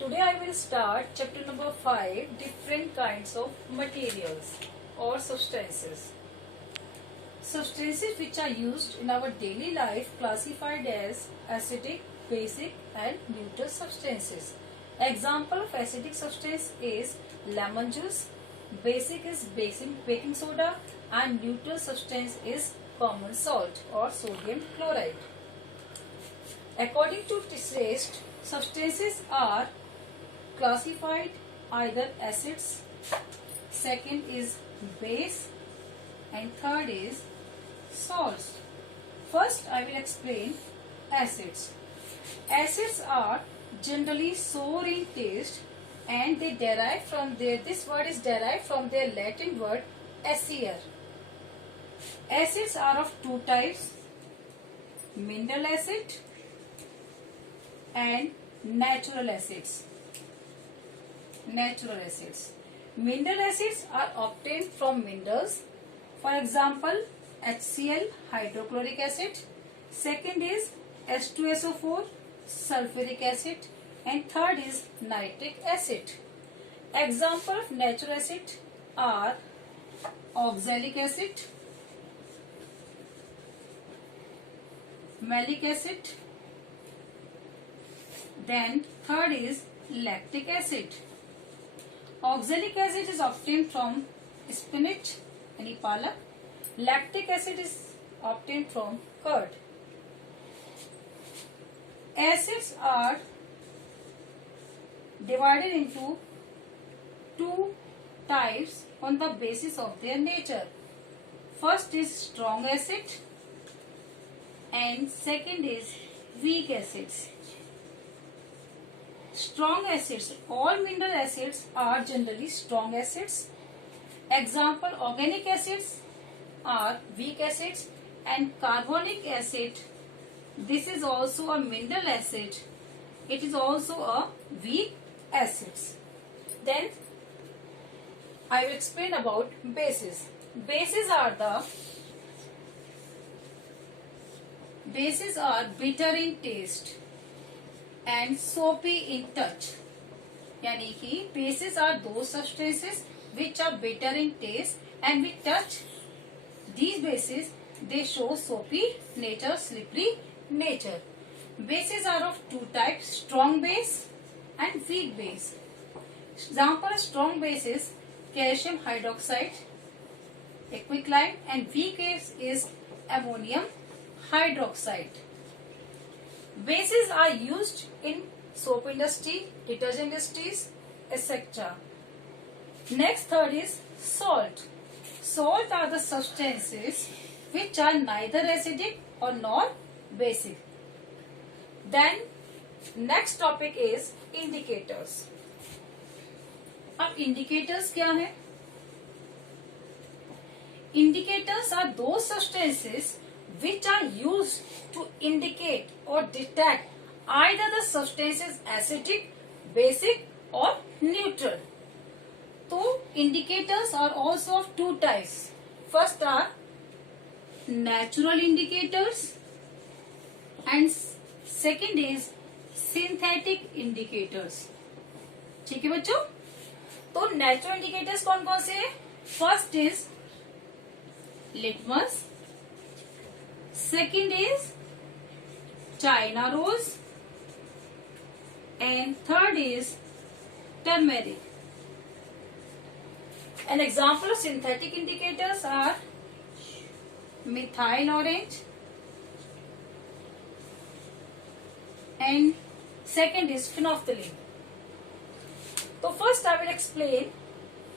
Today I will start chapter number 5, different kinds of materials or substances. Substances which are used in our daily life classified as acidic, basic and neutral substances. Example of acidic substance is lemon juice, basic is baking soda and neutral substance is common salt or sodium chloride. According to TISREST, substances are classified either acids, second is base and third is salts. First I will explain acids. Acids are generally sour in taste and they derive from this word is derived from their Latin word acer. Acids are of two types, mineral acid and natural acids. Mineral acids are obtained from minerals. For example, HCl, hydrochloric acid. Second is H2SO4, sulfuric acid. And third is nitric acid. Example of natural acid are oxalic acid, malic acid. Then third is lactic acid. Oxalic acid is obtained from spinach, any palak. Lactic acid is obtained from curd. Acids are divided into two types on the basis of their nature. First is strong acid and second is weak acids. Strong acids, all mineral acids are generally strong acids. Example, organic acids are weak acids and carbonic acid, this is also a mineral acid. It is also a weak acids. Then I will explain about bases. Bases are bitter in taste and soapy in touch. यानी कि bases are those substances which are bitter in taste and with touch. These bases they show soapy nature, slippery nature. Bases are of two types, strong base and weak base. Example of strong base is calcium hydroxide, quicklime, and weak base is ammonium hydroxide. Bases are used in soap industry, detergent industries, etc. Next, third is salt. Salt are the substances which are neither acidic or nor basic. Then next topic is indicators. अब indicators क्या है? Indicators are those substances which are used to indicate or detect either the substance is acidic, basic or neutral. So indicators are also of two types. First are natural indicators and second is synthetic indicators. ठीक है बच्चों? तो natural indicators कौन कौन से हैं? First is litmus, second is China rose and third is turmeric. An example of synthetic indicators are methyl orange and second is phenolphthalein. So first I will explain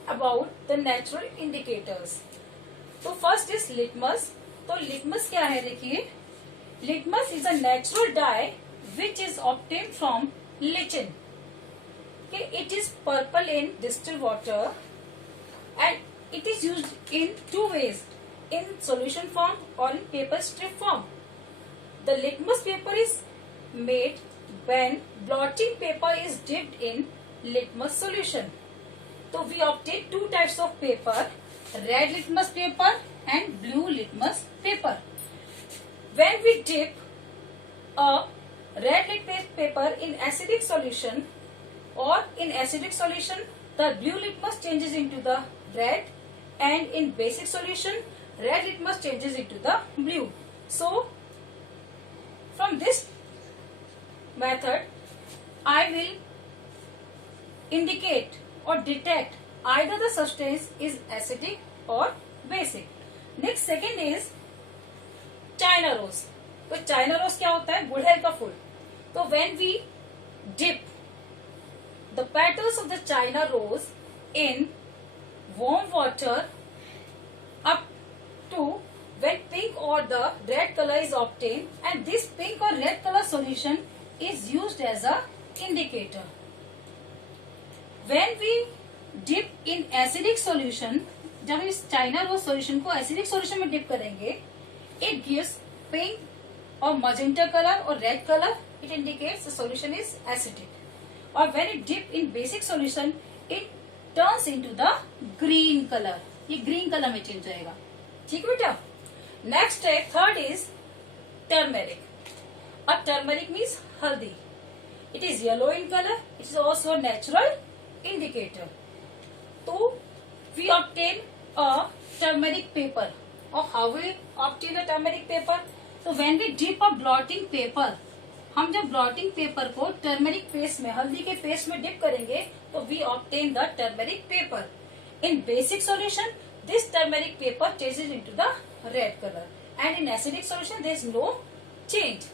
about the natural indicators. So first is litmus. तो litmus क्या है देखिए, litmus is a natural dye which is obtain from lichen. It is purple in distilled water and it is used in two ways, in solution form or in paper strip form. The litmus paper is made when blotting paper is dipped in litmus solution. So we obtain two types of paper, red litmus paper and blue litmus paper. When we dip a red litmus paper in acidic solution, or in acidic solution the blue litmus changes into the red, and in basic solution red litmus changes into the blue. So from this method I will indicate or detect either the substance is acidic or basic. Next second is China rose. तो China rose क्या होता है? गुड़हल का फूल. तो when we dip the petals of the China rose in warm water up to when pink or the red color is obtained, and this pink or red color solution is used as a indicator. When we dip in acidic solution, जब इस China rose solution को acidic solution में dip करेंगे, it gives pink or magenta color or red color. It indicates the solution is acidic. Or when it dip in basic solution, it turns into the green color. ये green color में change जाएगा. ठीक बेटा. Next है third is turmeric. A turmeric means haldi. It is yellow in color. It is also a natural indicator. So we obtain a turmeric paper. Or how we obtain a turmeric paper? So when we dip a blotting paper, हम जब blotting paper को turmeric paste में, हल्दी के paste में dip करेंगे, तो we obtain the turmeric paper. In basic solution, this turmeric paper changes into the red color, and in acidic solution there is no change.